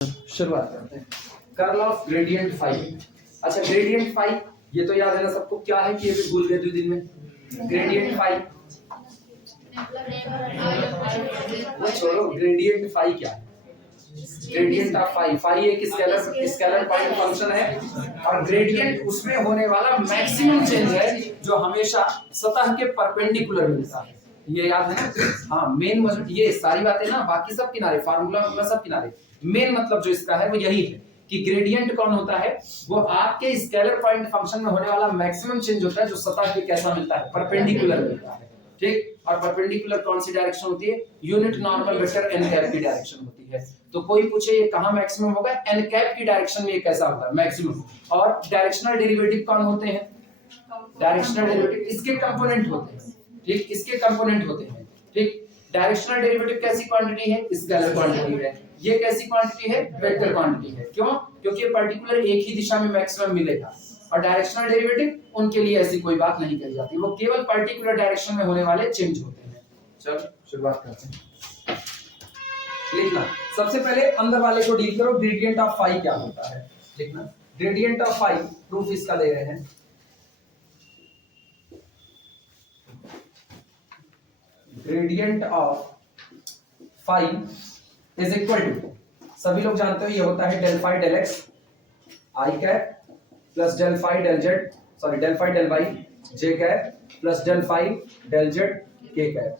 शुरुआत करते हैं। Curl of gradient phi. अच्छा, ग्रेडियंट फाई ये तो याद है ना सबको, क्या है कि ये भी भूल गए 2 दिन में। ग्रेडियंट फाई वो छोड़ो, ग्रेडियंट फाई क्या है? ग्रेडियंट ऑफ फाई, फाई एक स्केलर पॉइंट फंक्शन है और ग्रेडियंट उसमें होने वाला मैक्सिमम चेंज है जो हमेशा सतह के परपेंडिकुलर मिलता है। ये याद है ना? हाँ, मेन ये सारी बातें ना, बाकी सब किनारे, फार्मूला सब किनारे, मेन मतलब जो इसका है वो यही है कि ग्रेडियंट कौन होता है? वो आपके स्केलर पॉइंट फंक्शन में होने वाला मैक्सिमम चेंज होता है जो सतह पे कैसा मिलता है? परपेंडिकुलर मिलता है। ठीक, और परपेंडिकुलर कौन सी डायरेक्शन होती है? Unit normal vector N cap की डायरेक्शन होती है। तो कोई पूछे ये कहां मैक्सिमम होगा? एन कैप की डायरेक्शन में ये कैसा होगा? मैक्सिमम। और डायरेक्शनल डेरिवेटिव कौन होते हैं? डायरेक्शनल डेरिवेटिव इसके कंपोनेंट होते हैं। ठीक, इसके कंपोनेंट होते हैं। ठीक, डायरेक्शनल डेरिवेटिव कैसी क्वांटिटी है? स्केलर क्वांटिटी है। ये कैसी क्वांटिटी है? वेक्टर क्वांटिटी है। क्यों? क्योंकि पर्टिकुलर एक ही दिशा में मैक्सिमम मिलेगा और डायरेक्शनल डेरिवेटिव उनके लिए ऐसी कोई बात नहीं कही जाती, वो केवल पर्टिकुलर डायरेक्शन में होने वाले चेंज होते हैं। चलो शुरुआत करते हैं। लिखना सबसे पहले अंदर वाले को डील करो। ग्रेडियंट ऑफ फाई क्या होता है? लिखना ग्रेडियंट ऑफ फाई, प्रूफ इसका ले रहे हैं। Gradient of phi is equal to, सभी लोग जानते हो ये होता है del phi del x i cap plus del phi del z, sorry del phi del y j cap plus del phi del z k cap.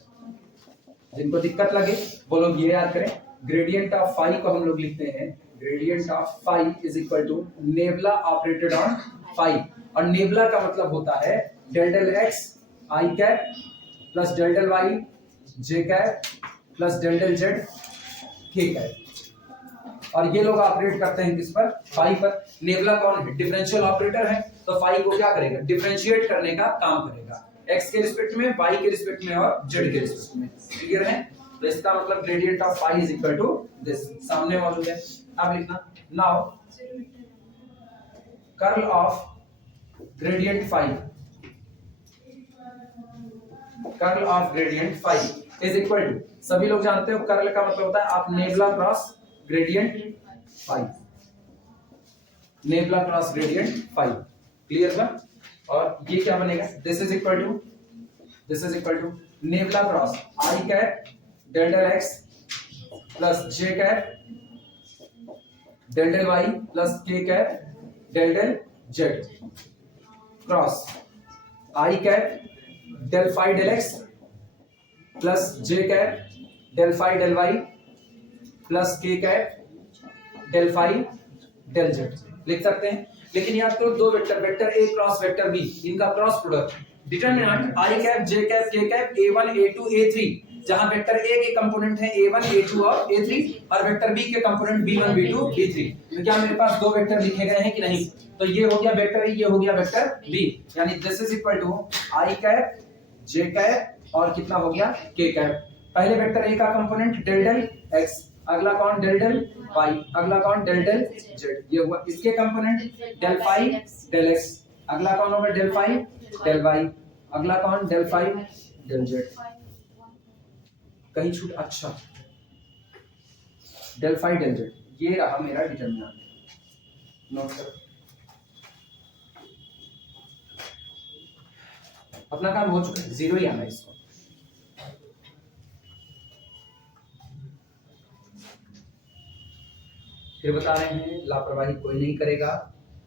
जिनको दिक्कत लगे वो लोग ये याद करें, ग्रेडियंट ऑफ फाई को हम लोग लिखते हैं, gradient of phi is equal to nabla operated on phi, और नेबुला का मतलब होता है del del x i cap plus del del y j cap plus del del z k cap. और ये लोग ऑपरेट करते हैं किस पर? फाई पर। नेबुला कौन है? डिफरेंशियल ऑपरेटर है, तो फाई को क्या करेगा? डिफरेंशिएट करने का काम करेगा, एक्स के रिस्पेक्ट में, वाई के रिस्पेक्ट में और जेड के रिस्पेक्ट में। क्लियर है? तो इसका मतलब gradient of phi is equal to this, सामने मौजूद है। अब लिखना now curl of gradient phi, curl of gradient phi is equal to, सभी लोग जानते हो कर्ल का मतलब होता है आप nabla cross gradient phi, nabla cross gradient phi. Clear है? और ये क्या बनेगा? This is equal to nabla cross i cap del del x plus j cap del del y plus k cap del del z cross i cap del phi del x plus j cap del phi del y plus k cap del phi del z लिख सकते हैं। लेकिन याद करो दो vector, vector A cross vector B, इनका cross product, determinant आई cap J cap K cap a1 a2 a3, जहां vector A के कंपोनेंट है a1 a2 और a3 और वेक्टर बी के कंपोनेंट b1 b2 b3। तो क्या मेरे पास दो वेक्टर लिखे गए हैं कि नहीं? तो ये हो गया वेक्टर ए, ये हो गया वेक्टर बी, यानी this is equal to I cap J cap और कितना हो गया? के कैप। पहले वेक्टर ए का कंपोनेंट डेल डेल एक्स, अगला कौन? डेल डेल वाई, अगला कौन? Del del Z. ये हुआ इसके component del phi del X, अगला कौन होगा? डेल फाई डेल वाई, अगला कौन? Del phi del Z. कहीं छूट? अच्छा, डेल फाई डेल जेड, ये रहा मेरा डिटरमिनेंट, नोट करो। अपना काम हो चुका है, जीरो ही आना है इसको। फिर बता रहे हैं लापरवाही कोई नहीं करेगा,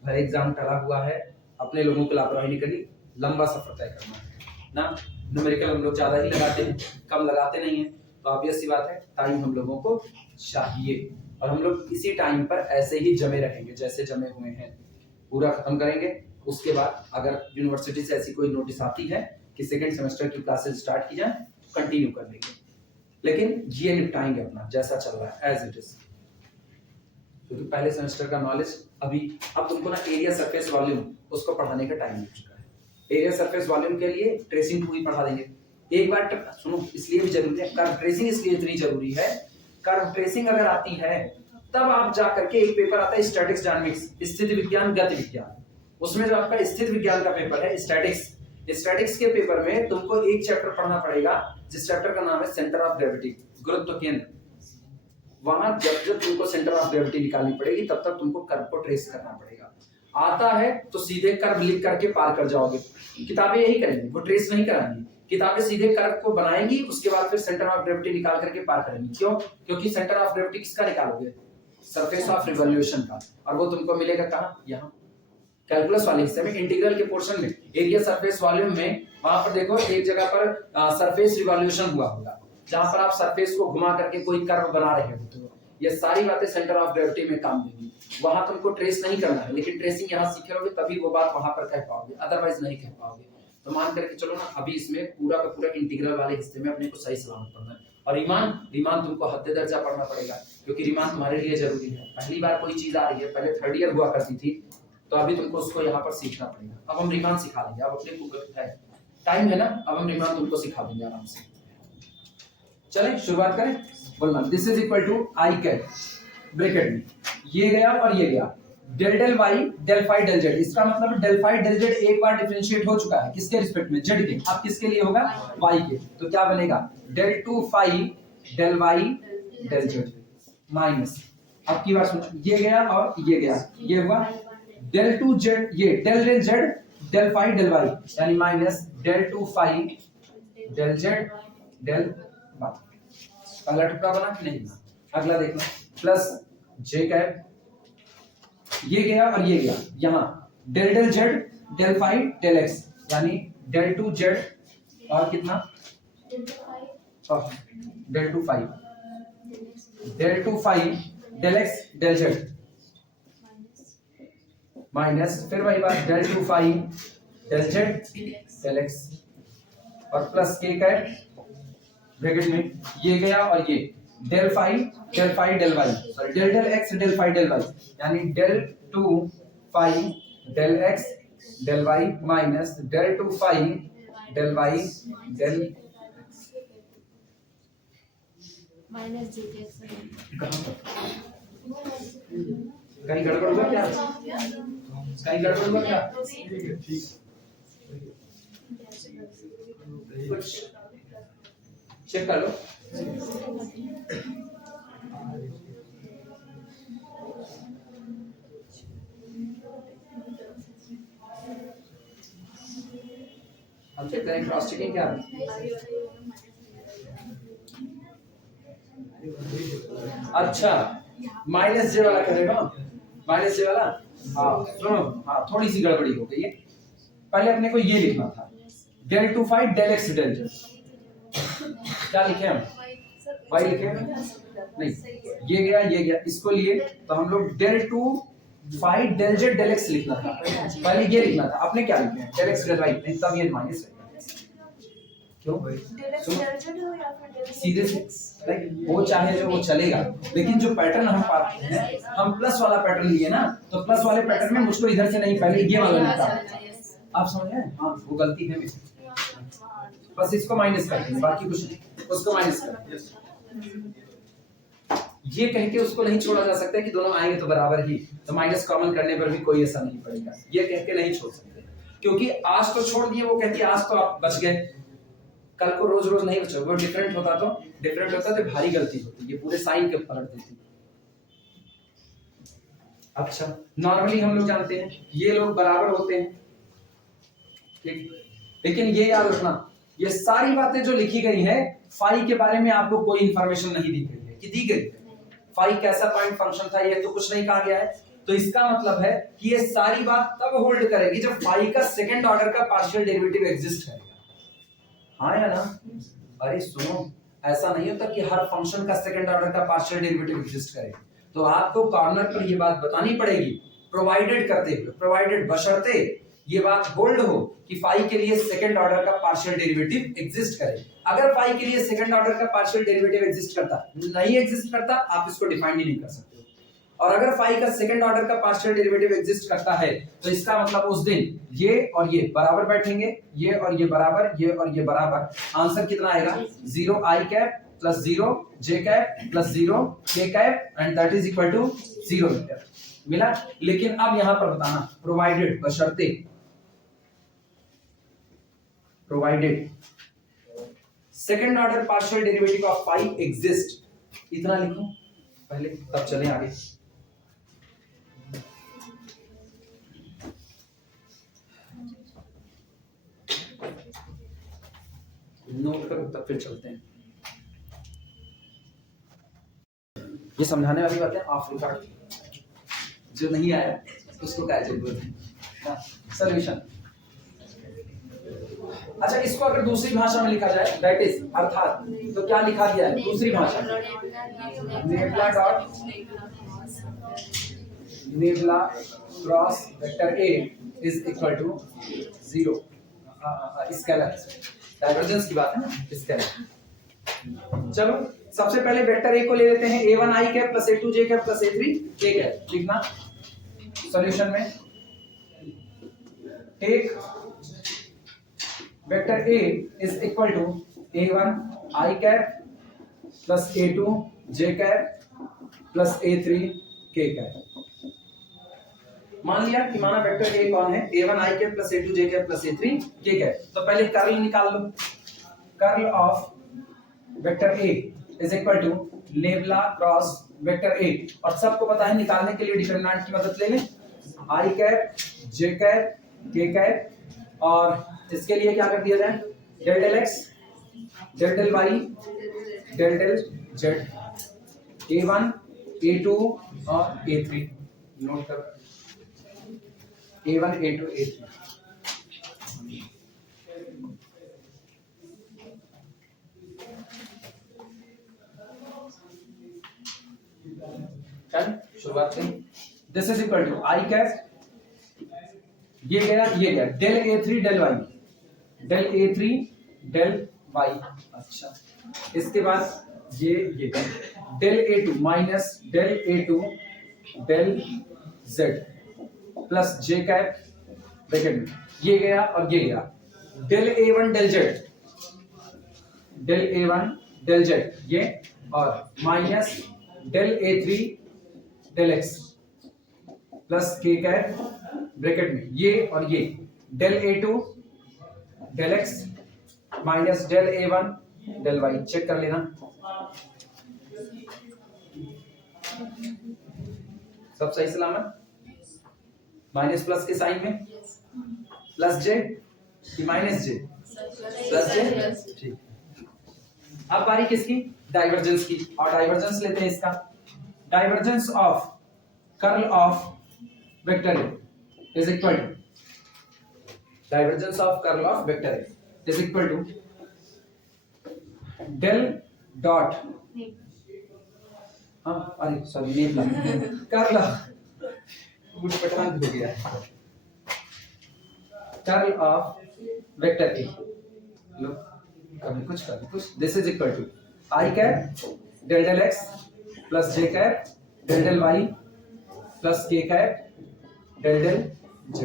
हर एग्जाम टला हुआ है, अपने लोगों को लापरवाही नहीं करनी, लंबा सफर तय करना है ना। न्यूमेरिकल हम लोग ज्यादा ही लगाते हैं, कम लगाते नहीं हैं, तो ऑब्वियस सी बात है टाइम हम लोगों को चाहिए और हम लोग इसी टाइम पर ऐसे ही जमे रहेंगे जैसे जमे हुए हैं, पूरा खत्म करेंगे। उसके बाद अगर यूनिवर्सिटी से ऐसी कोई नोटिस आती है कि सेकेंड सेमेस्टर की क्लासेस स्टार्ट की जाए तो कंटिन्यू कर लेंगे, लेकिन ये निपटाएंगे अपना जैसा चल रहा है एज इट इज, क्योंकि पहले सेमेस्टर का नॉलेज अभी, अब तुमको ना एरिया सरफेस वॉल्यूम उसको पढ़ाने का टाइम हो चुका है। एरिया सरफेस वॉल्यूम के लिए ट्रेसिंग पूरी पढ़ा देंगे। एक बार सुनो, इसलिए भी जरूरी है कर्व ट्रेसिंग, इसलिए इतनी जरूरी है, कर्व ट्रेसिंग अगर आती है तब आप जा करके एक पेपर आता है स्टैटिक्स डायनामिक्स, स्थिति विज्ञान गति विज्ञान, उसमें जो आपका स्थिति विज्ञान का पेपर है स्टैटिक्स, स्टैटिक्स के पेपर में तुमको एक चैप्टर पढ़ना पड़ेगा जिस चैप्टर का नाम है सेंटर ऑफ ग्रेविटी, गुरुत्व केंद्र। वहां जब जब तुमको सेंटर ऑफ ग्रेविटी निकालनी पड़ेगी तब तक तुमको कर्व को ट्रेस करना पड़ेगा। आता है तो सीधे कर्व लिख करके पार कर जाओगे। किताबें यही करेंगी, वो ट्रेस नहीं कराएंगी। किताबें सीधे कर्व को बनाएंगी, उसके बाद फिर सेंटर ऑफ ग्रेविटी निकाल करके पार करेंगी। क्यों? क्योंकि सेंटर ऑफ ग्रेविटी किसका निकालोगे? सरफेस ऑफ रिवॉल्यूशन का, और वो तुमको मिलेगा कहाँ? यहाँ कैलकुलस वाले हिस्से में, इंटीग्रल के पोर्शन में, एरिया सरफेस वॉल्यूम में। वहां पर देखो एक जगह पर सरफेस रिवॉल्यूशन हुआ होगा, जहां पर आप सरफेस को घुमा करके कोई कर्व बना रहे हो। तो ये सारी बातें सेंटर ऑफ ग्रेविटी में काम देंगी। वहां तुमको ट्रेस नहीं करना है, लेकिन ट्रेसिंग यहाँ सीखोगे तभी वो बात वहां पर कह पाओगे, अदरवाइज नहीं कह पाओगे। तो मान करके चलो ना, अभी इसमें पूरा का पूरा इंटीग्रल वाले हिस्से में अपने को सही सलामत पढ़ना है। और रीमान तुमको हद दर्जा पढ़ना पड़ेगा, क्योंकि रीमान तुम्हारे लिए जरूरी है। पहली बार कोई चीज आ रही है, पहले थर्ड ईयर हुआ करती थी, तो अभी तुमको उसको यहाँ पर सीखना पड़ेगा। अब हम रीमान सिखा देंगे, अब अपने को है टाइम है ना, अब हम रीमान तुमको सिखा देंगे आराम से। चलें शुरुआत करें। बोलना this is equal to I cap bracket में ये गया और ये गया, del del Y del phi del Z. इसका मतलब डेल फाई डेल जेड एक बार डिफरेंशिएट हो चुका है, किसके रिस्पेक्ट में? जेड के। अब किसके लिए होगा? वाई के। तो क्या बनेगा? Del two phi del Y del Z minus, अब की बार सुनो, ये गया और ये गया, ये हुआ डेल टू जेड, ये del del Z del phi del y, यानी minus del two phi del Z del y. पहला टुकड़ा बना कि नहीं बना? अगला देखना, प्लस जे कैप, ये गया और ये गया, यहां del del Z del phi del x, यानी डेल टू जेड और कितना? Del two phi del x del Z minus, फिर वही बात, del two phi del Z del x और प्लस के कैप ब्रैकेट में, ये गया और ये del phi del y, sorry del del x del phi del y, यानी del two phi del x del y minus del two phi del Y del minus जी के। कहीं गड़बड़ हुआ क्या? कहीं गड़बड़ हुआ क्या? कुछ चेक कर लो। हम चेक करें क्रॉस चेकिंग क्या है। अच्छा, माइनस जे वाला करेगा, माइनस जे वाला। हाँ सुनो, हाँ थोड़ी सी गड़बड़ी हो गई है। पहले अपने को ये लिखना था, del two phi del x del Z. क्या लिखे हम? वाई लिखे नहीं, ये गया ये गया, इसको लिए तो हम लोग del two phi del Z del X लिखना था, पहले ये लिखना था। अपने क्या लिखे हैं? डेल एक्स डेल वाई, नहीं तब ये माइनस है। क्यों? सीधे से वो चाहे जो वो चलेगा, लेकिन जो पैटर्न हम पाते हैं, हम प्लस वाला पैटर्न लिए ना, तो प्लस वाले पैटर्न में मुझको इधर से नहीं, पहले ये वाला लिखा। आप समझ रहे हैं? हाँ वो गलती है मेरी, बस इसको माइनस कर देंगे, बाकी कुछ नहीं, उसको माइनस कर। ये कह के उसको नहीं छोड़ा जा सकता कि दोनों आएंगे तो बराबर ही, तो माइनस कॉमन करने पर भी कोई ऐसा नहीं पड़ेगा, ये कह के नहीं छोड़ सकते। क्योंकि आज तो छोड़ दिए, वो कहती आज तो आप बच गए, कल को रोज रोज नहीं बचोगे। वो डिफरेंट होता तो भारी गलती होती, ये पूरे साइन के पलट देती। अच्छा, नॉर्मली हम लोग जानते हैं ये लोग बराबर होते हैं, ठीक, लेकिन ये याद रखना, ये सारी बातें जो लिखी गई है फाई के बारे में आपको कोई इंफॉर्मेशन नहीं दी गई है कि दी गई है। फाई कैसा पॉइंट फंक्शन था ये तो कुछ नहीं कहा गया है, तो इसका मतलब है कि ये सारी बात तब होल्ड करेगी जब फाई का सेकंड ऑर्डर का पार्शियल डेरिवेटिव एग्जिस्ट करेगा। हाँ या ना? अरे सुनो, ऐसा नहीं होता कि हर फंक्शन का सेकंड ऑर्डर का पार्शियल डेरिवेटिव एग्जिस्ट करे, तो आपको कॉर्नर पर ये बात बतानी पड़ेगी, प्रोवाइडेड करते हुए, प्रोवाइडेड बशर्ते ये बात होल्ड हो कि फाई के लिए सेकंड ऑर्डर का पार्शियल डेरिवेटिव एग्जिस्ट करे। अगर फाई के लिए सेकंड ऑर्डर का पार्शियल डेरिवेटिव एग्जिस्ट करता, नहीं एग्जिस्ट करता, आप इसको डिफाइन ही नहीं कर सकते। और अगर फाई का सेकंड ऑर्डर का पार्शियल डेरिवेटिव एग्जिस्ट करता है, तो इसका मतलब उस दिन ये और ये बराबर बैठेंगे, ये और ये बराबर, ये और ये बराबर। आंसर कितना आएगा? 0 I cap plus 0 J cap plus 0 K cap and that is equal to 0 meter मिला। लेकिन अब यहां पर बताना, प्रोवाइडेड बशर्ते, provided second order partial derivative of phi exist, इतना लिखो। पहले तब चलें आगे। नोट करो तब फिर चलते हैं। ये समझाने वाली बातें ऑफ रिकॉर्ड, जो नहीं आया उसको क्या जरूरत है। सॉल्यूशन। अच्छा, इसको अगर दूसरी भाषा में लिखा जाए, दैट इज अर्थात, तो क्या लिखा गया है दूसरी भाषा में? Nabla dot nabla cross vector A is equal to 0। Scalar divergence की बात है ना, स्केलर। चलो सबसे पहले वेक्टर ए को ले लेते हैं, a1 i cap plus a2 j cap plus a3 k cap. लिखना सॉल्यूशन में, take vector a is equal to a1 i cap plus a2 j cap plus a3 k cap. मान लिया कि माना वेक्टर a कौन है, a1 i cap plus a2 j cap plus a3 k cap. तो पहले curl निकाल लो। Curl of vector a is equal to nabla cross vector a, और सबको पता है निकालने के लिए डिटरमिनेंट की मदद ले लें, i cap j cap k cap, और इसके लिए क्या कर दिया जाए, del del x del del y del del z, a1 a2 और a3। नोट कर, a1 a2 a3। चल शुरुआत से, this is equal to i cap, ये गया del a3 del y, del a3 del y। अच्छा, इसके बाद ये del a2 minus del a2 del z plus j cap bracket में, ये गया और ये गया, del a1 del z, del a1 del z ये, और minus del a3 del x plus k cap bracket में, ये और ये, del a2 del x minus del a1 del y। Check कर लेना, सब सही सलामत। माइनस प्लस के साइन में, प्लस जे कि माइनस जे, प्लस जे, ठीक। अब बारी किसकी, डाइवर्जेंस की, और डाइवर्जेंस लेते हैं इसका। Divergence of curl of vector A is equal to, divergence of curl of vector A is equal to del dot, अरे सॉरी नेबला कर्ल कुछ पटना हो गया, कर्ल ऑफ वेक्टर ए, लो कभी कुछ, this is equal to i cap del del x plus j cap del del y plus k cap del del z।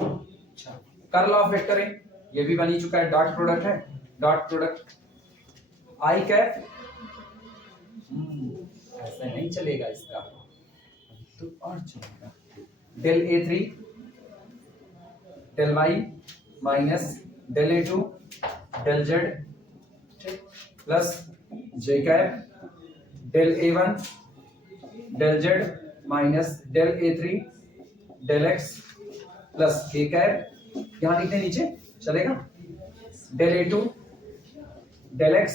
अच्छा, curl of vector है, ये भी बन ही चुका है, डॉट प्रोडक्ट है, डॉट प्रोडक्ट i कैप, ऐसा नहीं चलेगा इसका, तो और चलेगा, del a3 del y minus del a2 del z plus j cap del a1 del z minus del a3 del x plus k cap, यहाँ लिखते नीचे चलेगा, del a2 del x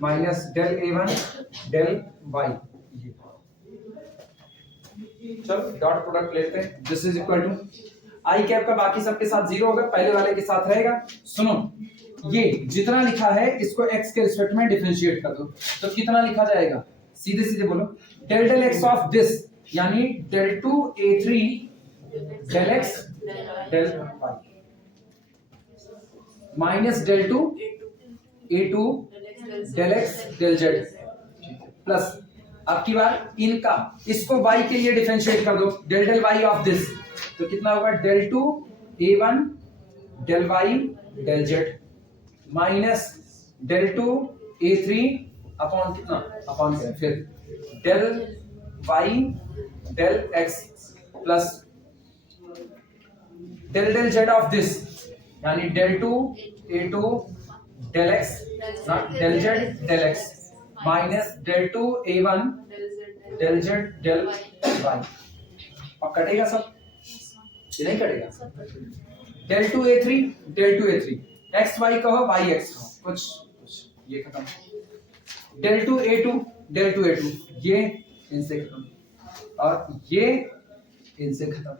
minus del a1 del y। चलो dot product लेते हैं, this is equal to i cap का बाकी सबके साथ 0 होगा, पहले वाले के साथ रहेगा। सुनो, ये जितना लिखा है इसको x के रिस्पेक्ट में डिफरेंशिएट कर दो, तो कितना लिखा जाएगा, सीधे सीधे बोलो, del del x of this यानी del 2 a3 del x del y minus del 2 a2 del x del z plus, अब की बार इनका, इसको y के लिए डिफरेंशिएट कर दो, del del y of this, तो कितना होगा, del 2 a1 del y del z minus del 2 a3 upon कितना, अपॉन क्या, फिर del y del x plus del del z of this यानी del 2 a2 del x, not del z del x minus del two A1 del Z del y, और कटेगा सब, ये नहीं कटेगा। Del two A3 del two A3, x Y कहो Y x कहो, कुछ ये खत्म। Del two A2 del two A2, ये इनसे खत्म और ये इनसे खत्म।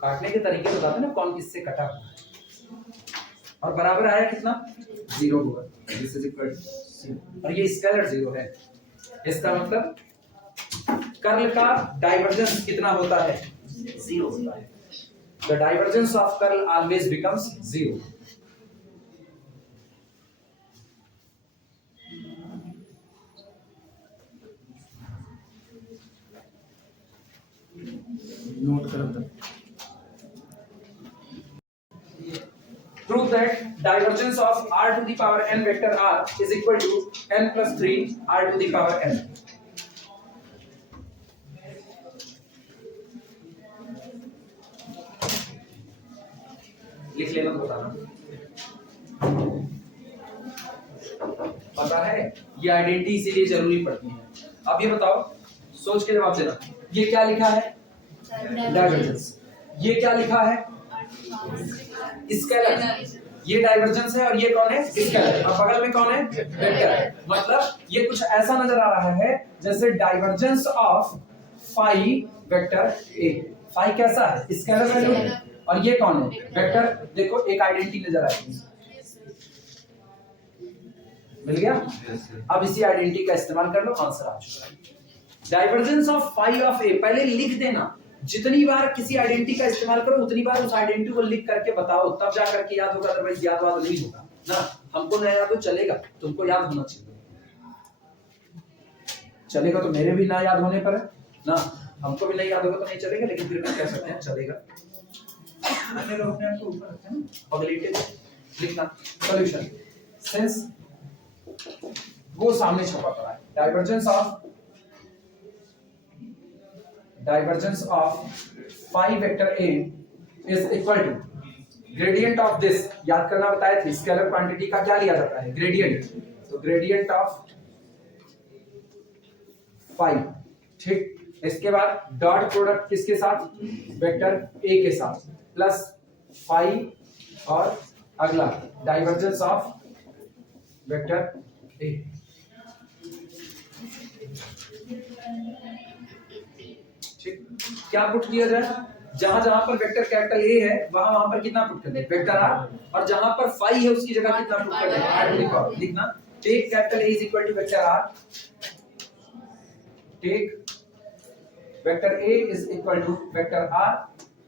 काटने के तरीके बताते ना कौन किससे कटा हुआ है, और बराबर आया कितना 0 होगा, दिस इज इक्वल टू 0, और ये स्केलर 0 है। इसका मतलब कर्ल का डाइवर्जेंस कितना होता है 0 होता है। The divergence of curl always becomes 0। Note करो तब। Prove that divergence of r to the power n vector r is equal to n plus 3 r to the power n। लिख लेना तो बताना। पता है ये आइडेंटिटी इसीलिए जरूरी पड़ती है। अब ये बताओ, सोच के जवाब देना। ये क्या लिखा है डाइवर्जेंस, ये क्या लिखा है स्केलर, ये डाइवर्जेंस है और ये कौन है स्केलर, और बगल में कौन है वेक्टर। मतलब ये कुछ ऐसा नजर आ रहा है जैसे divergence of phi vector A. Phi कैसा है स्केलर वैल्यू, और ये कौन है वेक्टर। देखो एक आइडेंटिटी नजर आएगी, मिल गया। अब इसी आइडेंटिटी का इस्तेमाल कर लो, आंसर आ चुका है। डाइवर्जेंस ऑफ फाई ऑफ ए पहले लिख देना, जितनी बार किसी आइडेंटिटी का इस्तेमाल करो उतनी बार उस आइडेंटिटी को लिख करके बताओ, तब जा करके याद होगा, अदरवाइज याद नहीं होगा ना। हमको नहीं याद हो चलेगा, तुमको याद होना चाहिए। चलेगा तो मेरे भी ना याद होने पर है ना, हमको भी नहीं याद होगा तो नहीं चलेगा, लेकिन फिर भी कह सकते हैं चलेगा। अन्य लोग अपने आप को ऊपर रखते हैं ना, पगलेटे लिखना सॉल्यूशन सिंस वो सामने छपा पड़ा है। Divergence of phi vector A is equal to gradient of this, याद करना बताया था, स्केलर क्वांटिटी का क्या लिया जाता है ग्रेडियंट, तो ग्रेडियंट ऑफ फाई, ठीक। इसके बाद डॉट प्रोडक्ट किसके साथ वेक्टर ए के साथ, प्लस फाई और अगला डाइवर्जेंस ऑफ वेक्टर ए। ठीक, क्या पुट किया जाए, जहां जहां पर वेक्टर कैपिटल ए है वहां वहां पर कितना पुट कर दे वेक्टर आर, और जहां पर फाई है उसकी जगह कितना पुट कर दे आर टू द पावर। लिखना take capital A is equal to vector r, take vector A is equal to vector r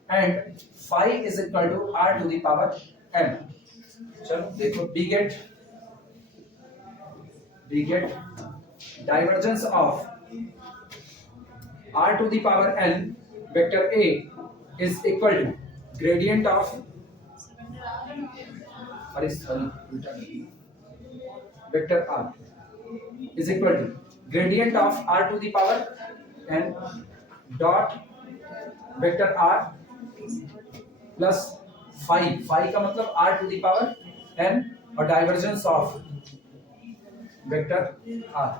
and phi is equal to r to the power n. चलो देखो बीगेट divergence of r to the power n vector a is equal to gradient of vector r is equal to gradient of r to the power n dot vector r plus phi का मतलब r to the power n और divergence of vector r।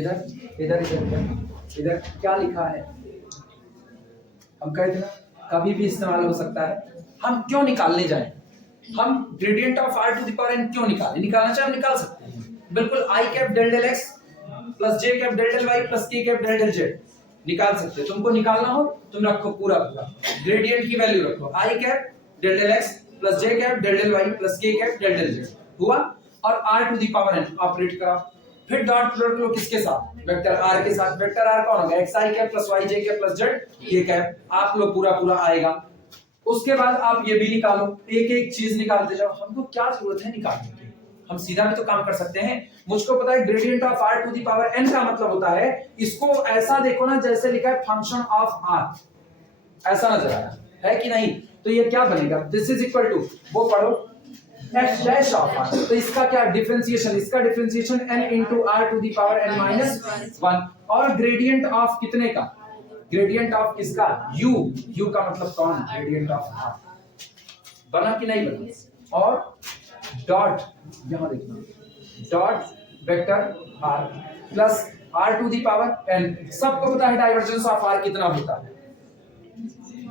इधर इधर इधर इधर क्या लिखा है, हम कहते ना कभी भी इस्तेमाल हो सकता है। हम क्यों निकालने जाएं, हम gradient of r to the power n क्यों निकालना चाहे हम निकाल सकते हैं बिल्कुल। i cap del del x plus j cap del del y plus k cap del del z निकाल सकते हैं। तुमको निकालना हो तुम रखो पूरा ग्रेडियंट की वैल्यू रखो, i cap del del x plus j cap del del y plus k cap del del z हुआ, और r to the power n operate करा। फिर डॉट प्रोडक्ट लो किसके साथ वेक्टर r के साथ, वेक्टर r कौन होगा xi cap plus yj cap plus z k cap, आप लोग पूरा आएगा। उसके बाद आप ये भी निकालो, एक एक चीज निकालते जाओ। हमको क्या जरूरत है निकालने की, हम सीधा भी तो काम कर सकते हैं। मुझको पता है gradient of r to the power n का मतलब होता है, इसको ऐसा देखो ना जैसे लिखा है फंक्शन ऑफ r, ऐसा नजर आया है कि नहीं। तो ये क्या बनेगा, दिस इज इक्वल टू वो पढ़ो f डैश ऑफ r। तो इसका क्या डिफरेंशिएशन, इसका differentiation n into r to the power n minus 1 और ग्रेडियंट ऑफ कितने का, ग्रेडियंट ऑफ किसका, u, u का मतलब कौन, ग्रेडियंट ऑफ r। बना कि नहीं बना, और डॉट यहां देखना, dot vector r plus r to the power n। सबको पता है डाइवर्जेंस ऑफ r कितना होता है,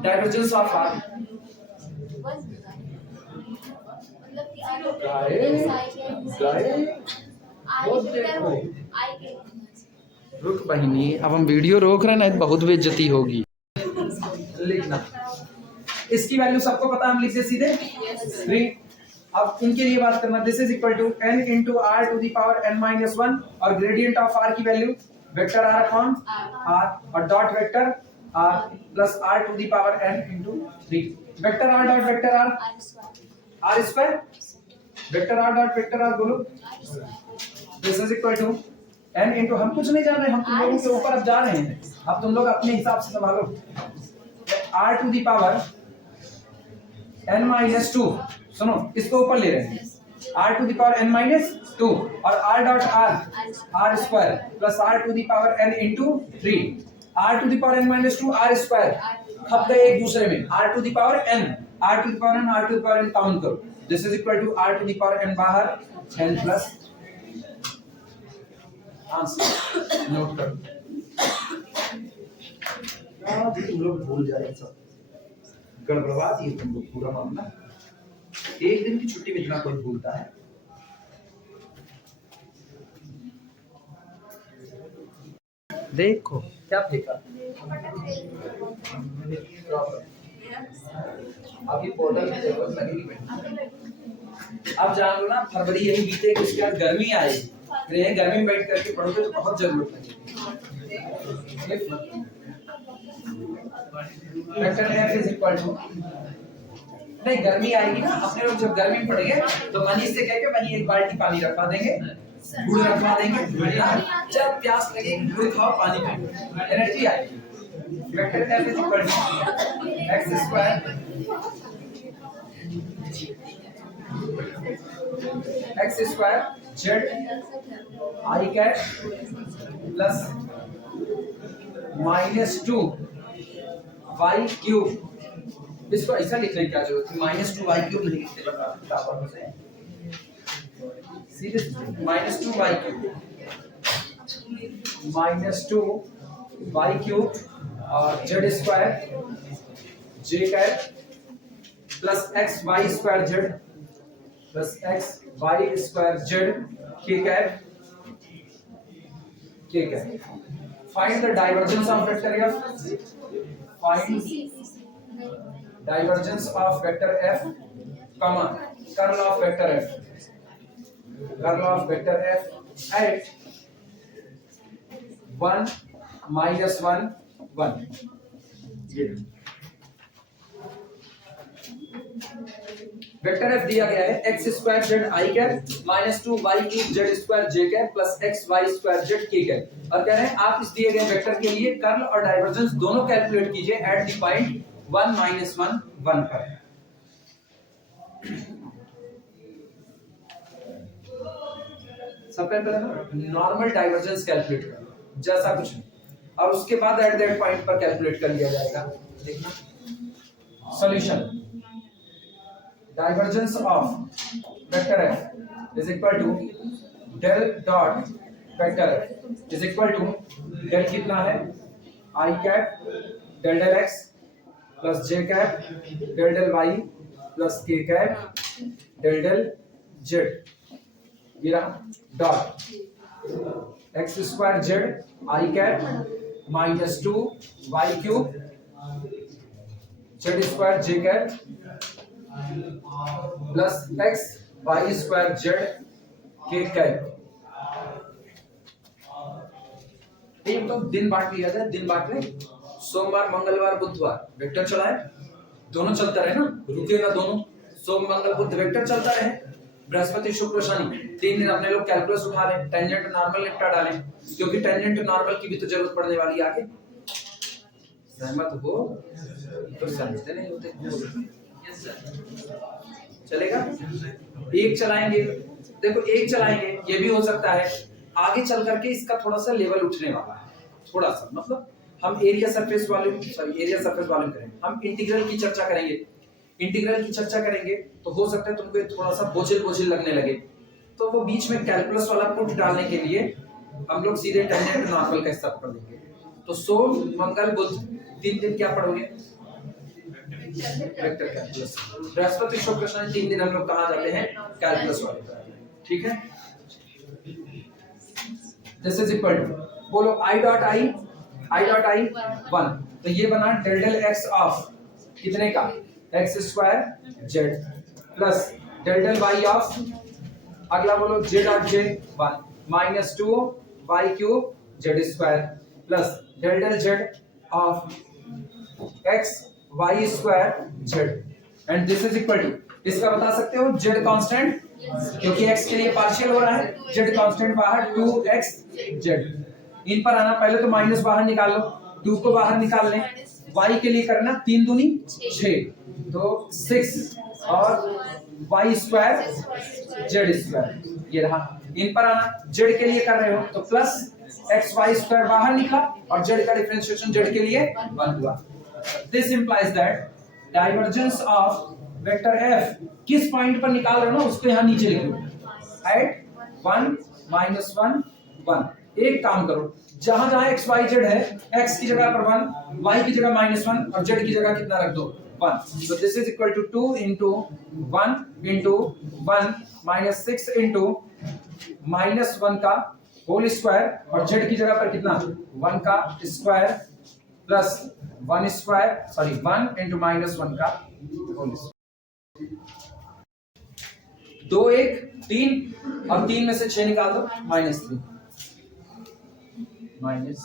डाइवर्जेंस ऑफ r रुक बहिनी, अब हम वीडियो रोक रहे हैं ना, बहुत बेइज्जती होगी। लिखना, इसकी वैल्यू सबको पता, हम लिख दे सीधे 3। अब इनके लिए बात करना, this is equal to n into r to the power n minus 1 और ग्रेडियंट ऑफ r की value vector r upon r और dot vector r plus r to the power n into 3। Vector r dot vector r square, vector r dot vector r बोलो, this is equal to n into, हम कुछ नहीं जान रहे, हम तुम लोगों के ऊपर अब जा रहे हैं, अब तुम लोग अपने हिसाब से संभालो। r to the power n minus 2, सुनो इसको ऊपर ले रहे हैं, r to the power n minus 2 और r dot r square plus r to the power n into 3। r to the power n minus 2 r square खप गए एक दूसरे में, r to the power n, r to the power n, r to the power n count करो, this is equal to r to the power n बाहर n plus, answer note करो। तुम लोग भूल जाए, सब गड़बड़वा दिए तुम लोग पूरा मामला। एक दिन की छुट्टी में इतना कोई भूलता है। देखो क्या फेंका, अभी पोर्टल की जरूरत लगेगी। अब जान लो ना, फरवरी यही बीते कि उसके बाद गर्मी आएगी, फिर गर्मी में बैठ करके पढ़ोगे तो बहुत जरूरत लगेगी। Vector f is equal to, नहीं गर्मी आएगी ना, अपने लोग जब गर्मी में पड़ेंगे तो मनीष से कह के वहीं एक बाल्टी पानी रखवा देंगे, गुड़ रखवा देंगे, जब प्यास लगेगी गुड़ खाओ, पानी पियो, एनर्जी आएगी। Vector f is equal to x square z i cap plus -2 y cube. इसको ऐसा लिखने की क्या जरूरत है, -2 y क्यूब नहीं लिखते किताबों से, सीधे -2 y क्यूब, -2 y क्यूब और z square j cap plus x y square z plus x y square z k cap k cap. Find the divergence of vector f, find divergence of vector f, comma curl of vector f, curl of vector f at 1 minus 1 1। ये vector f दिया गया है x square z i cap -2 y cube z square j cap plus x y square z k cap, और कह रहे हैं आप इस दिए गए वेक्टर के लिए कर्ल और डाइवर्जेंस दोनों कैलकुलेट कीजिए एट द पॉइंट 1 minus 1 1 पर। सबसे पहले नॉर्मल डाइवर्जेंस कैलकुलेट करना, जैसा कुछ नहीं, और उसके बाद एट दैट पॉइंट पर कैलकुलेट कर लिया जाएगा। देखना solution, divergence of vector f is equal to del dot vector f is equal to del कितना है i cap del del x plus j cap del del y plus k cap del del z, ये रहा dot x square z i cap -2 y cube z square j cap plus x y square z k cap. एक तो दिन बांट लिया जाए, दिन बांट ले, सोमवार मंगलवार बुधवार वेक्टर चला है, दोनों चलता रहे ना, रुकेगा दोनों, सोम मंगल बुध वेक्टर चलता रहे, बृहस्पति शुक्र शनि 3 दिन अपने लोग कैलकुलस उठा लें, टेंजेंट नॉर्मल निपटा डालें, क्योंकि टेंजेंट नॉर्मल की भी तो जरूरत पड़ने वाली है आगे। सहमत हो तो समझते नहीं होते। चलेगा? एक चलाएंगे, देखो एक चलाएंगे ये भी हो सकता है, आगे चल करके इसका थोड़ा सा लेवल उठने वाला है, थोड़ा सा मतलब हम एरिया सरफेस वॉल्यूम करेंगे, हम इंटीग्रल की चर्चा करेंगे। इंटीग्रल की चर्चा करेंगे तो हो सकता है तुमको ये थोड़ा सा बोझिल लगने लगे, तो वो बीच में कैलकुलस वाला पुट डालने के लिए हम लोग सीधे टेंजेंट नॉर्मल का हिस्सा पकड़ लेंगे। तो सोम मंगल बुध 3 दिन क्या पढ़ोगे? Vector calculus. बृहस्पति शुक्र शनि 3 दिन हम लोग कहाँ जाते हैं? कैलकुलस वाले पे। ठीक है, दिस इज इक्वल टू, बोलो i डॉट i 1, तो ये बना डेल डेल x ऑफ कितने का? x square z plus del del y of, अगला बोलो z dot j 1 minus 2 y cube z square plus del del z of x y square z, and this is equal to, इसका बता सकते हो z constant, क्योंकि x के लिए partial हो रहा है, z कांस्टेंट बाहर 2x z। इन पर आना, पहले तो माइनस बाहर निकाल लो, 2 को बाहर निकाल लें, y के लिए करना 3 दूनी 6 तो 6 और y स्क्वायर z स्क्वायर, ये रहा। इन पर आना, z के लिए कर रहे हो तो प्लस x y स्क्वायर बाहर निकला और z का डिफरेंशिएशन z के लिए 1 हुआ। This implies that divergence of vector f किस पॉइंट पर निकाल रहे हो ना उसको यहाँ नीचे लिख लो, एट 1 माइनस 1 1। एक काम करो, जहां जहां x y z है, x की जगह पर 1, y की जगह -1 और z की जगह कितना रख दो? 1। so this is equal to 2 into 1 into 1 minus 6 into -1 का होल स्क्वायर और z की जगह पर कितना? 1 का square plus 1 square, sorry 1 into -1 का होल स्क्वायर। 2 1 3 और 3 में से 6 निकाल दो, -3 minus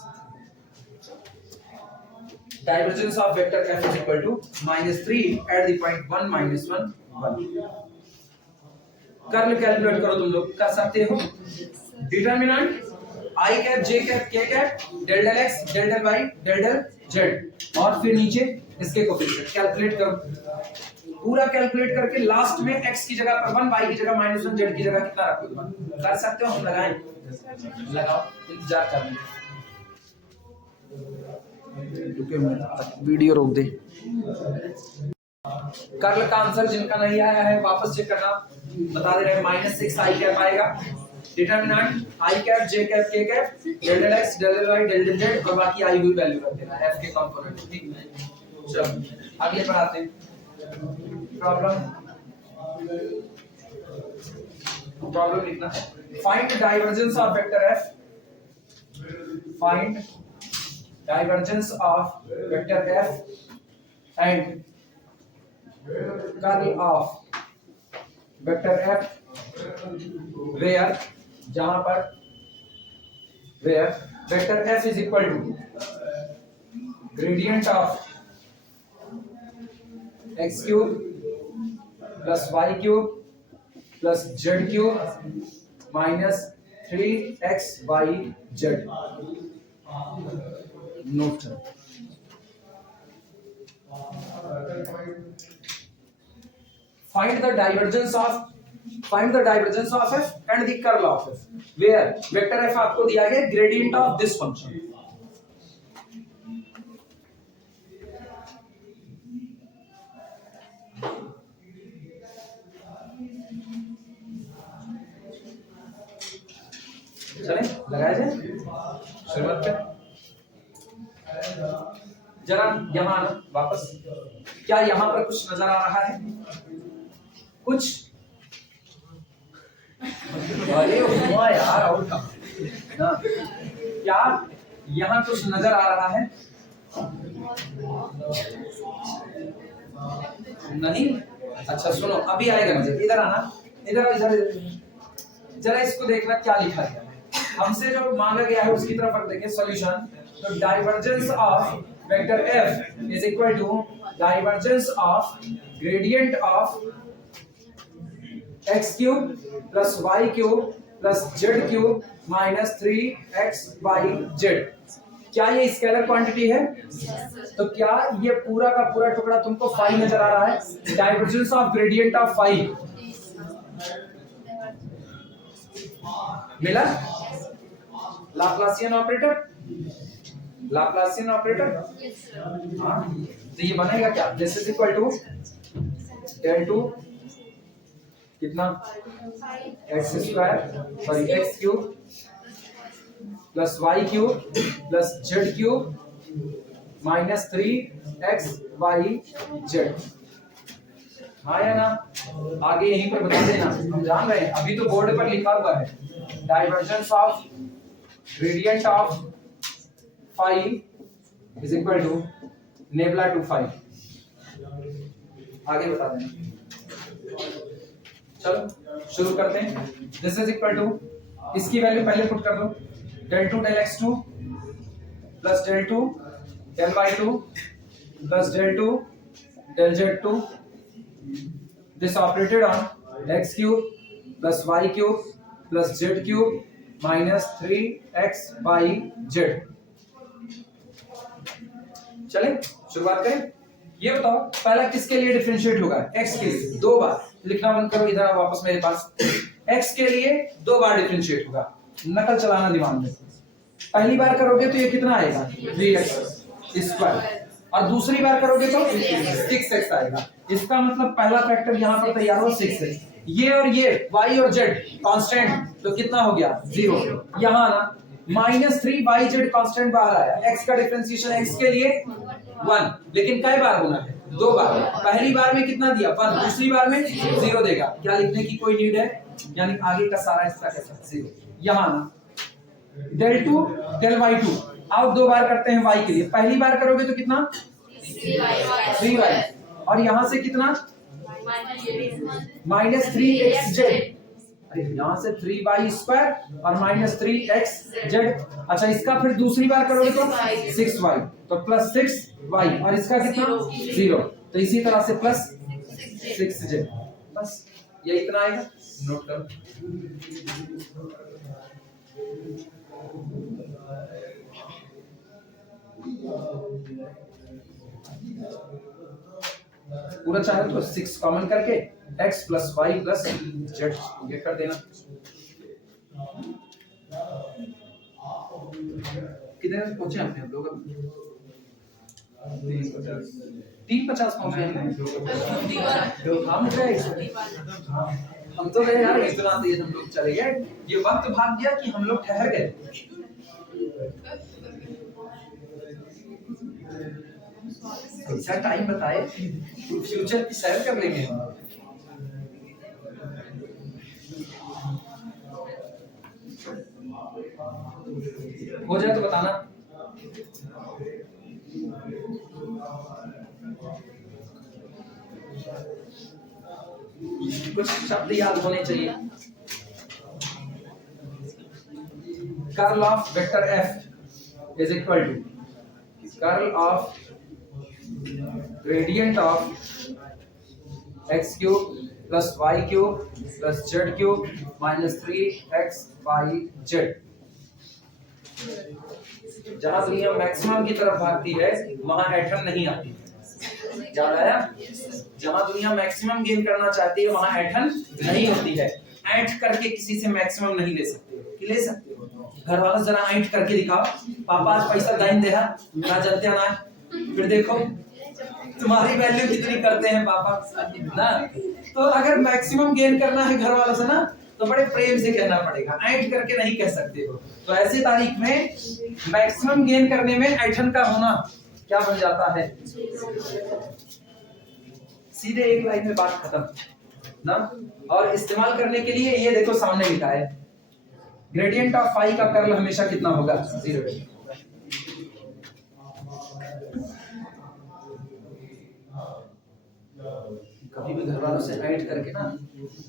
divergence of vector f is equal to -3 at the point 1 -1 1। Curl calculate करो, तुम लोग कर सकते हो। Determinant i cap j cap k cap del del x del del y del del z और फिर नीचे इसके कोएफिशिएंट कैलकुलेट करो, पूरा कैलकुलेट करके लास्ट में x की जगह पर 1 y की जगह -1 z की जगह कितना रखोगे? कर सकते हो, हम लगाएं, लगाओ, इंतजार कर लें, वीडियो रोक दे। कर्ल का आंसर जिनका नहीं आया है वापस चेक करना, बता दे रहे हैं -6 i कैप आएगा। Determinant i cap j cap k cap del del x del del y del del z और बाकी आई हुई वैल्यू रख देना f के कंपोनेंट। ठीक है, चलो अगले पर आते हैं। प्रॉब्लम लिखना, find divergence of vector f, find divergence of vector f and curl of vector f where, जहां पर where vector f is equal to gradient of x cube plus y cube plus z cube minus 3xyz। Note, find the divergence of f and the curl of f where vector f आपको दिया गया gradient of this function। चले लगाया जाए शुरुआत पे, जरा यहाँ वापस, क्या यहाँ पर कुछ नजर आ रहा है? कुछ अरे हुआ यार, आउट का क्या यहाँ कुछ नजर आ रहा है? नहीं, अच्छा सुनो, अभी आएगा नजर। इधर आना, इधर इधर जरा इसको देखना क्या लिखा गया है, हमसे जो मांगा गया है उसकी तरफ देखिए सॉल्यूशन। तो divergence of vector f is equal to divergence of gradient of x cube plus y cube plus z cube minus 3xyz। क्या ये स्केलर क्वांटिटी है? तो क्या ये पूरा का पूरा टुकड़ा तुमको फाई नजर आ रहा है? Divergence of gradient of phi मिला? लाप्लासियन ऑपरेटर, लाप्लासियन ऑपरेटर, हाँ। तो ये बनेगा क्या? This is equal to del two कितना x square sorry x cube plus y cube plus z cube minus 3x y z। हाँ या ना? आगे यहीं पर बता देना, हम जान रहे हैं, अभी तो बोर्ड पर लिखा हुआ है divergence of gradient of phi is equal to nabla two phi. आगे बता देना। चलो शुरू करते हैं। दिस इज इक्वल टू, इसकी वैल्यू पहले पुट कर दो, del 2 del x2 plus del 2 del y2 plus del 2 del z2, this operated on x cube plus y cube plus z cube minus 3xyz। चले शुरुआत करें। ये बताओ पहला किसके लिए डिफरेंशिएट होगा? x के लिए। दो बार लिखना बंद करो, इधर वापस मेरे पास। x के लिए दो बार डिफरेंशिएट होगा, नकल चलाना दिमाग में। पहली बार करोगे तो ये कितना आएगा? 3x स्क्वायर, और दूसरी बार करोगे तो 6x आएगा। इसका मतलब पहला फैक्टर यहाँ पर तैयार हो 6x। ये और ये y और z कांस्टेंट, तो कितना हो गया? 0। यहाँ ना -3yz कांस्टेंट बाहर आया। x का डिफरेंशिएशन x के लिए 1, लेकिन कई बार होना है? दो बार। पहली बार में कितना दिया? 1, दूसरी बार में 0 देगा। क्या लिखने की कोई नीड है? यानी आगे का सारा हिस्सा कैसा? 0। यहाँ del 2 del y2, अब दो बार करते हैं y के लिए। पहली बार करोगे तो कितना? 3y, और यहाँ से कितना? -3xz। यहाँ से 3y स्क्वायर और -3xz। अच्छा, इसका फिर दूसरी बार करोगे तो 6y, तो +6y, और इसका कितना? 0। तो इसी तरह से +6z। बस ये इतना आएगा, नोट करो। पूरा चाहे तो 6 कॉमन करके x plus y plus z ये कर देना। कितने पहुंचे हमने हम लोग? 350 पहुंच गए हैं। हम तो गए यार, इतना तेज हम लोग चले गए, ये वक्त भाग गया कि हम लोग ठहर गए। ऐसा टाइम बताए, फ्यूचर की सैर कर लेंगे हम। हो जाए तो बताना। कुछ शब्द याद होने चाहिए। Curl of vector f is equal to curl of gradient of x cube plus y cube plus z cube minus 3xyz। जहां दुनिया मैक्सिमम की तरफ भागती है वहां एटम नहीं आती। याद आया? जहां दुनिया मैक्सिमम गेन करना चाहती है वहां एटम नहीं होती है। ऐंठ करके किसी से मैक्सिमम नहीं ले सकते। कि ले सकते हो? घर वालों जरा ऐंठ करके दिखाओ, पापा आज पैसा दाइन दे ना जनते ना, फिर देखो तुम्हारी वैल्यू कितनी करते हैं पापा ना। तो अगर मैक्सिमम गेन करना है घर वालों से ना, तो बड़े प्रेम से कहना पड़ेगा, ऐंठ करके नहीं कह सकते हो। तो ऐसी तारीख में मैक्सिमम गेन करने में ऐठन का होना क्या बन जाता है? सीधे एक लाइन में बात खत्म ना। और इस्तेमाल करने के लिए ये देखो सामने लिखा है, ग्रेडियंट ऑफ फाई का कर्ल हमेशा कितना होगा? 0। कभी भी घर वालों से ऐंठ करके ना,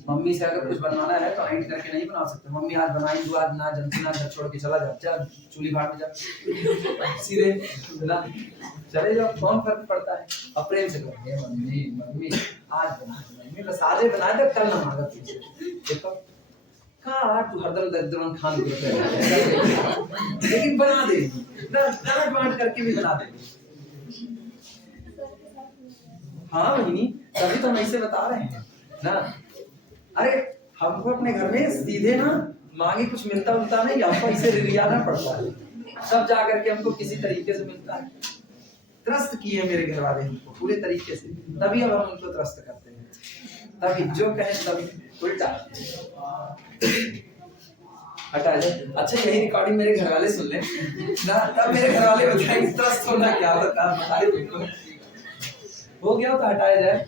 मम्मी से अगर कुछ बनवाना है तो ऐंठ करके नहीं बना सकते। मम्मी आज बनाई, तू आज ना जनती ना, घर छोड़ के चला जा, चल चूल्ही भाट में जा, सीधे ना चले जाओ। कौन फर्क पड़ता है? अब प्रेम से करेंगे, मम्मी मम्मी आज बना, मम्मी बस आधे बना दे, कल ना मांगा। देखो कहाँ तू हरदम दरिद्रन खान को लेकिन बना दे, डांट बांट करके भी बना दे। हाँ वही, तभी तो हम ऐसे बता रहे हैं ना। अरे हमको अपने घर में सीधे ना मांगे कुछ मिलता उलता नहीं, हमको इसे रियाना पड़ता है, सब जा करके हमको किसी तरीके से मिलता है। त्रस्त किए मेरे घर वाले हमको पूरे तरीके से, तभी अब हम उनको त्रस्त करते हैं। तभी जो कहे तभी उल्टा हटा जाए। अच्छा यही रिकॉर्डिंग मेरे घर वाले सुन ले ना, तब मेरे घर वाले बताएंगे त्रस्त होना क्या होता है। हो गया तो हटाया जाए।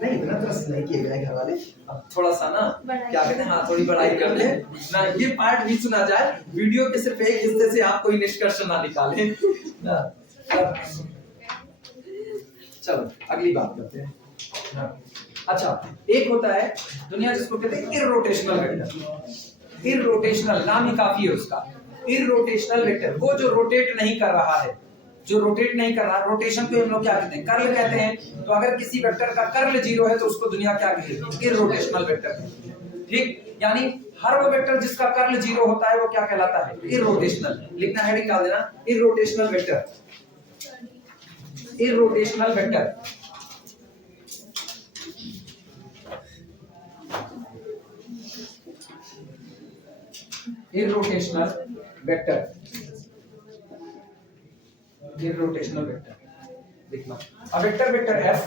नहीं इतना त्रस्त नहीं किए गए घर वाले, अब थोड़ा सा ना क्या कहते हैं, हाँ थोड़ी बड़ाई कर ले ना, ये पार्ट भी सुना जाए, वीडियो के सिर्फ एक हिस्से से आप कोई निष्कर्ष ना निकालें ना। चलो अगली बात करते हैं। अच्छा एक होता है दुनिया जिसको कहते हैं इररोटेशनल वेक्टर। इररोटेशनल नाम ही काफी है उसका। इररोटेशनल वेक्टर वो जो रोटेट नहीं कर रहा है, जो रोटेट नहीं कर रहा, रोटेशन को हम लोग क्या कहते हैं, कर्ल कहते हैं। तो अगर किसी वेक्टर का कर्ल 0 है तो उसको दुनिया क्या कहेगी, इररोटेशनल वेक्टर। ठीक, यानी हर वो वेक्टर जिसका कर्ल 0 होता है वो क्या कहलाता है, इररोटेशनल। लिखना हेडिंग डाल देना, irrotational vector. Irrotational vector irrotational vector, irrotational vector लिखना। A vector f,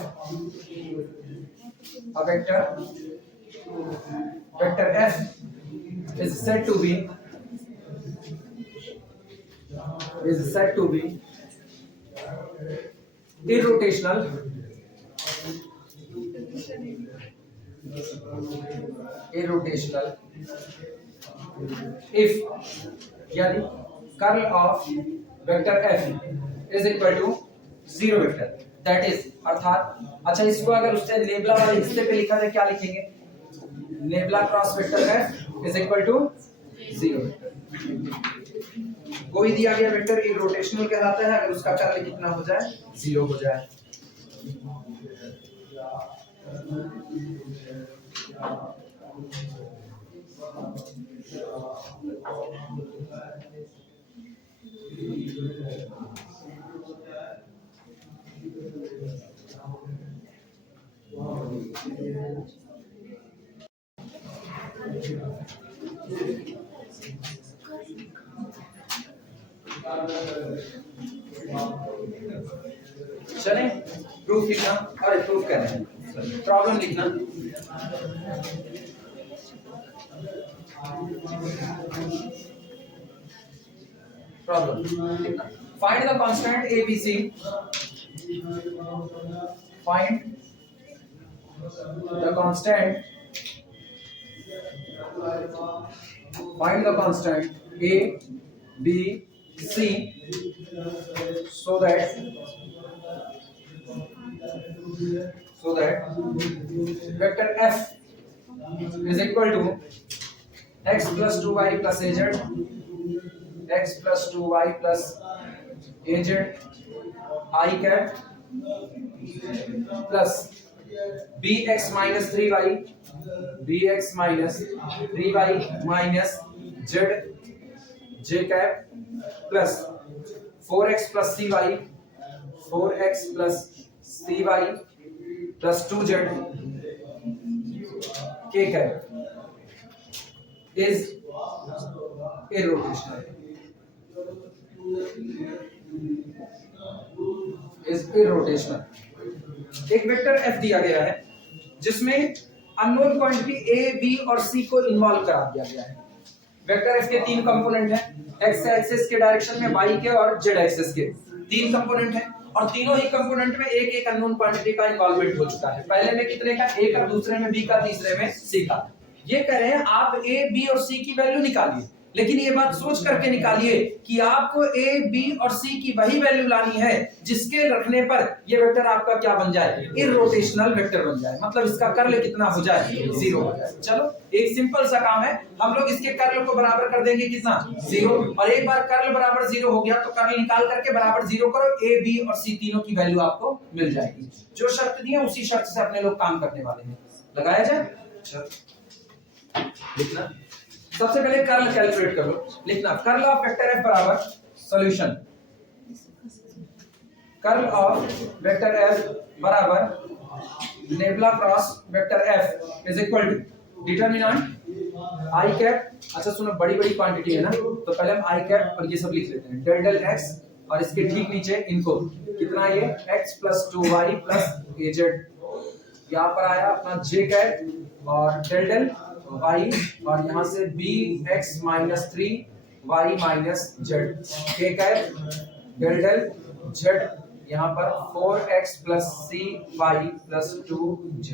a vector f is said to be irrotational if, यानी curl of vector f is equal to 0 vector, that is अर्थात। अच्छा इसको अगर उससे nebula वाले हिस्से पे लिखा जाए क्या लिखेंगे, nabla cross vector f is equal to 0 vector. कोई दिया गया वेक्टर इररोटेशनल कहलाता है अगर उसका कर्ल कितना हो जाए, 0 हो जाए। चलें प्रूफ लिखना, अरे प्रूफ कह रहे हैं, प्रॉब्लम लिखना। प्रॉब्लम लिखना, find the constant ABC, find the constant, find the constant A, B, C so that vector F is equal to x plus 2y plus az, x plus 2y plus az I cap plus bx minus 3y, bx minus 3y minus z j cap plus 4x plus cy, 4x plus cy plus 2z k cap is irrotational, is irrotational। एक vector f दिया गया है जिसमें unknown quantity a, b और c को involve करा दिया गया है। वेक्टर f के 3 कंपोनेंट हैं, x एक्सिस के डायरेक्शन में, y के और z एक्सिस के 3 कंपोनेंट हैं और तीनों ही कंपोनेंट में एक एक अननोन क्वांटिटी का इन्वॉल्वमेंट हो चुका है। पहले में कितने का, a का, दूसरे में b का, तीसरे में c का। ये कह रहे हैं आप a, b और c की वैल्यू निकालिए। लेकिन ये बात सोच करके निकालिए कि आपको ए बी और सी की वही वैल्यू लानी है जिसके रखने पर ये वेक्टर आपका क्या बन जाए, इररोटेशनल वेक्टर बन जाए, मतलब इसका कर्ल कितना हो जाए, 0 हो जाए। चलो एक सिंपल सा काम है, हम लोग इसके कर्ल को बराबर कर देंगे कितना, 0, और एक बार कर्ल बराबर 0 हो गया तो कर्ल निकाल करके बराबर 0 करो, ए बी और सी तीनों की वैल्यू आपको मिल जाएगी। जो शर्त दी है उसी शर्त से अपने लोग काम करने वाले हैं, लगाया जाए। लिखना, सबसे पहले कर्ल कैलकुलेट करो, लिखना कर्ल ऑफ वेक्टर एफ बराबर solution, curl of vector F बराबर nabla cross vector F is equal to determinant I cap. अच्छा सुनो, बड़ी बड़ी क्वांटिटी है ना, तो पहले हम आई कैप और ये सब लिख लेते हैं, डेल डेल एक्स, और इसके ठीक नीचे इनको कितना, ये x plus 2y plus az, यहाँ पर आया अपना j कैप और डेल डेल y, और यहाँ से bx minus 3y minus z, k cap del del z, यहाँ पर 4x plus cy plus 2z।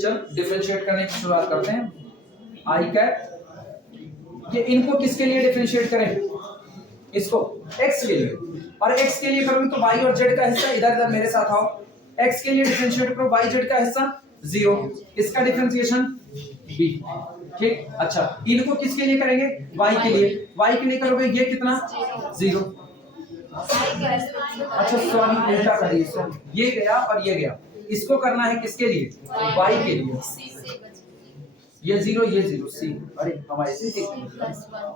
चल डिफरेंशिएट करने की शुरुआत करते हैं। आई कैप, ये इनको किसके लिए डिफरेंशिएट करें, इसको x के लिए, और x के लिए करूंगी तो y और z का हिस्सा इधर इधर मेरे साथ आओ, x के लिए डिफरेंशिएट करो, y z का हिस्सा 0, इसका डिफरेंशिएशन b, ठीक। अच्छा इनको किसके लिए करेंगे, y के लिए करोगे, ये कितना 0। अच्छा सॉरी उल्टा करिए, सॉरी ये गया और ये गया, इसको करना है किसके लिए, y के लिए, ये 0 ये 0 c, अरे हमारे से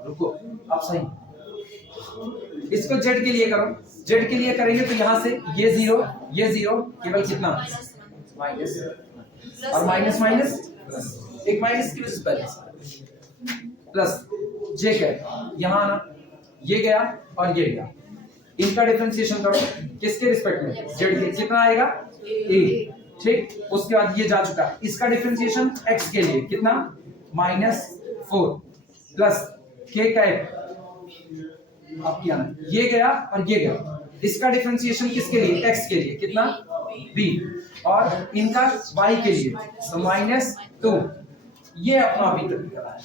रुको अब सही, इसको z के लिए करो, z के लिए करेंगे तो यहाँ से ये 0 केवल कितना माइनस, और माइनस माइनस प्लस, एक माइनस की वजह से प्लस j कैप, यहाँ आना, ये गया और ये गया, इनका डिफरेंशिएशन करो किसके रिस्पेक्ट में, z के, कितना आएगा a, ठीक। उसके बाद ये जा चुका, इसका डिफरेंशिएशन x के लिए कितना -4 प्लस k कैप, अब क्या ना, ये गया और ये गया, इसका डिफरेंशिएशन किसके लिए, x के लिए कितना b, और इनका y के लिए तो -2, ये अपना अभी तक करा है,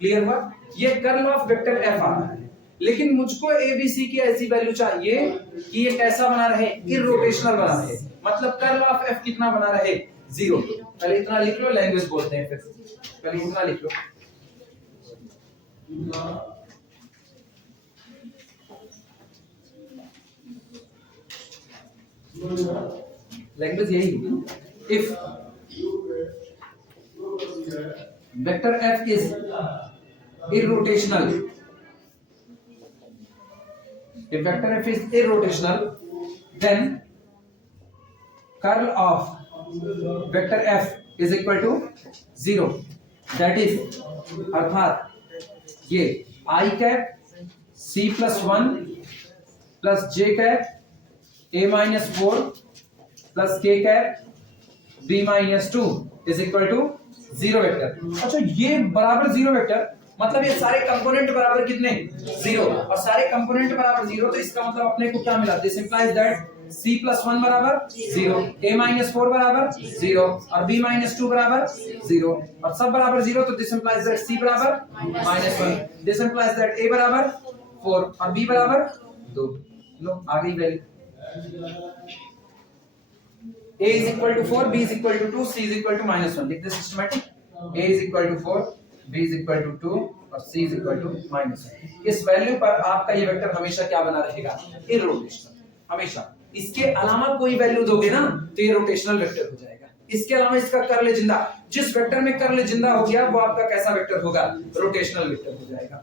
क्लियर हुआ। ये कर्ल ऑफ वेक्टर f आ रहा है, लेकिन मुझको ABC की ऐसी वैल्यू चाहिए कि ये कैसा बना रहे, इररोटेशनल बना रहे, मतलब कर्ल ऑफ f कितना बना रहे, 0। पहले इतना लिख लो, लैंग्वेज बोलते हैं, फिर पहले इतना लिख लो, लैंग्वेज यही होगी। If vector f is irrotational, if vector f is irrotational, then curl of vector f is equal to 0, that is अर्थात ये i कैप c प्लस 1 प्लस j cap a minus 4 plus k cap b minus 2 is equal to 0 vector. अच्छा ये बराबर 0 vector, मतलब ये सारे component बराबर कितने, 0, और सारे कंपोनेंट बराबर 0, तो इसका मतलब अपने को क्या मिला, this implies that c plus 1 बराबर 0, a माइनस 4 बराबर 0, और b माइनस 2 बराबर 0, और सब बराबर 0, तो दिस इंप्लाइज दैट c बराबर -1, दिस इंप्लाइज दैट a बराबर 4 और b बराबर 2। लो आ गई value, a is equal to 4, b is equal to 2, c is equal to -1, लिख दे systematic, a is equal to 4, b is equal to 2 और c is equal to -1। इस value पर आपका ये वेक्टर हमेशा क्या बना रहेगा, इररोटेशनल, हमेशा। इसके अलावा कोई वैल्यू दोगे ना तो ये रोटेशनल वेक्टर हो जाएगा, इसके अलावा इसका कर्ल जिंदा, जिस वेक्टर में कर्ल जिंदा हो गया वो आपका कैसा वेक्टर होगा, रोटेशनल वेक्टर हो जाएगा।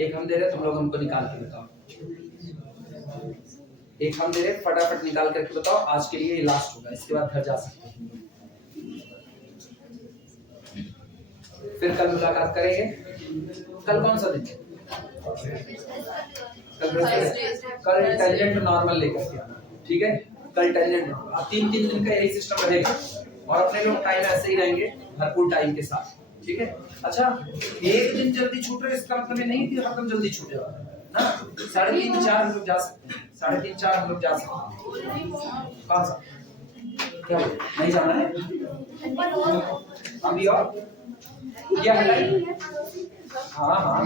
एक हम दे रहे, तुम लोग हमको निकाल के बताओ, एक हम दे रहे, फटाफट निकाल करके बताओ, आज के लिए लास्ट होगा, इसके बाद घर जा सकते हैं, फिर कल मुलाकात करेंगे। कल कौन सा दिन है, कल इंटेलिजेंट नॉर्मल लेकर के आना, ठीक है। कल टेंजेंट, अब 3-3 दिन का यही सिस्टम रहेगा और अपने लोग टाइम ऐसे ही रहेंगे भरपूर टाइम के साथ, ठीक है। अच्छा, एक दिन जल्दी छूट रहे इसका मतलब ये नहीं कि खत्म जल्दी छूटेगा ना। 3:30-4 हम लोग जा सकते हैं, 3:30-4 हम लोग जा सकते हैं। कहाँ सा क्या नहीं जाना है अभी? और क्या है टाइम? हाँ हाँ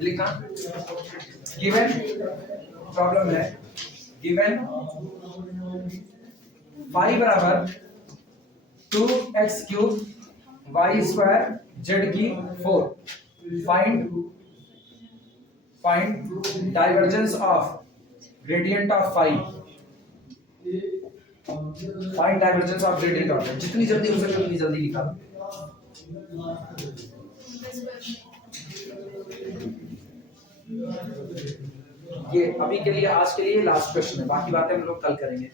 लिखा। गिवन प्रॉब्लम है, गिवन 5 बराबर 2x³ y² z की 4, find divergence of gradient of 5, find divergence of gradient of, जितनी जल्दी हो सके उतनी जल्दी निकालो। ये अभी के लिए, आज के लिए लास्ट क्वेश्चन है, बाकी बातें हम लोग कल करेंगे।